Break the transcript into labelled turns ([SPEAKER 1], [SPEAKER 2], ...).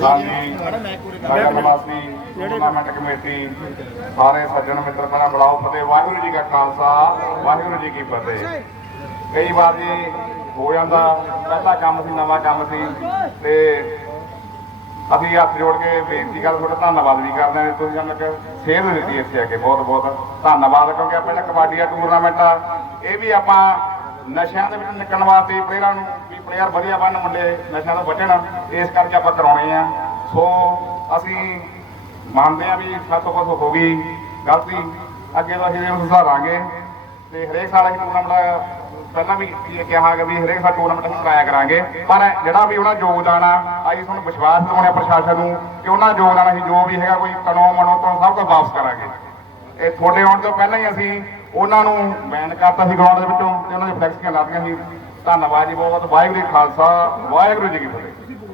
[SPEAKER 1] ਸਾਡੀ ਨਗਰ tournament committee, ਸਾਰੇ ਸੱਜਣ ਮਿੱਤਰ ਬਣਾ ਬੁਲਾਓ ਫਤਿਹ। ਵਾਹਿਗੁਰੂ ਜੀ ਕਾ ਖਾਲਸਾ, ਵਾਹਿਗੁਰੂ ਜੀ ਕੀ ਫਤਿਹ। ਕਈ ਵਾਰ ਜੀ ਹੋ ਜਾਂਦਾ, ਪਹਿਲਾ ਕੰਮ ਸੀ, ਨਵਾਂ ਕੰਮ ਸੀ, ਤੇ ਅਸੀਂ ਹੱਥ ਜੋੜ ਕੇ ਬੇਨਤੀ ਕਰ ਤੁਹਾਡਾ ਧੰਨਵਾਦ ਵੀ ਕਰਦੇ ਹਾਂ। ਤੁਸੀਂ ਸਾਨੂੰ ਇੱਕ ਸੇਧ ਦਿੱਤੀ ਇੱਥੇ ਆ ਕੇ ਬਹੁਤ ਬਹੁਤ ਧੰਨਵਾਦ, ਕਿਉਂਕਿ ਆਪਾਂ ਜਿਹੜਾ ਕਬੱਡੀ ਦਾ ਟੂਰਨਾਮੈਂਟ ਆ, ਇਹ ਵੀ ਆਪਾਂ ਨਸ਼ਿਆਂ ਦੇ ਵਿੱਚ ਨਿਕਲਣ ਵਾਸਤੇ ਪਲੇਅਰਾਂ ਨੂੰ ਵੀ ਪਲੇਅਰ ਵਧੀਆ ਬਣਨ ਮੁੰਡੇ ਨਸ਼ਿਆਂ ਤੋਂ ਬਚਣ, ਇਸ ਕਰਕੇ ਆਪਾਂ ਕਰਾਉਣੇ ਆ। ਸੋ ਅਸੀਂ ਮੰਨਦੇ ਆ ਵੀ ਸਾਤੋਂ ਕੁਛ ਹੋ ਗਈ ਗਲਤੀ, ਅੱਗੇ ਤੋਂ ਅਸੀਂ ਇਹਨੂੰ ਸੁਧਾਰਾਂਗੇ। ਤੇ ਹਰੇਕ ਸਾਲ ਅਸੀਂ ਟੂਰਨਾਮੈਂਟ ਪਹਿਲਾਂ ਵੀ ਇਹ ਕਿਹਾ ਕਿ ਵੀ ਹਰੇਕ ਸਾਲ ਟੂਰਨਾਮੈਂਟ ਅਸੀਂ ਕਰਾਇਆ ਕਰਾਂਗੇ। ਪਰ ਜਿਹੜਾ ਵੀ ਉਹਨਾਂ ਯੋਗਦਾਨ ਆ, ਅਸੀਂ ਤੁਹਾਨੂੰ ਵਿਸ਼ਵਾਸ ਦਿਵਾਉਣੇ ਆ ਪ੍ਰਸ਼ਾਸਨ ਨੂੰ ਕਿ ਉਹਨਾਂ ਯੋਗਦਾਨ ਅਸੀਂ ਜੋ ਵੀ ਹੈਗਾ ਕੋਈ ਤਨੋਂ ਮਨੋ ਤੋਂ ਸਭ ਕੁਝ ਵਾਪਸ ਕਰਾਂਗੇ। ਇਹ ਤੁਹਾਡੇ ਆਉਣ ਤੋਂ ਪਹਿਲਾਂ ਹੀ ਅਸੀਂ ਉਹਨਾਂ ਨੂੰ ਬੈਨ ਕਰਤਾ ਸੀ ਗਰਾਊਂਡ ਦੇ ਵਿੱਚੋਂ ਤੇ ਉਹਨਾਂ ਦੀ ਫਲੈਕਸੀਆਂ ਲਾਤੀਆਂ ਸੀ। ਧੰਨਵਾਦ ਜੀ ਬਹੁਤ। ਬਹੁਤ ਵਾਹਿਗੁਰੂ ਖਾਲਸਾ, ਵਾਹਿਗੁਰੂ ਜੀ ਕੀ ਫਤਿਹ।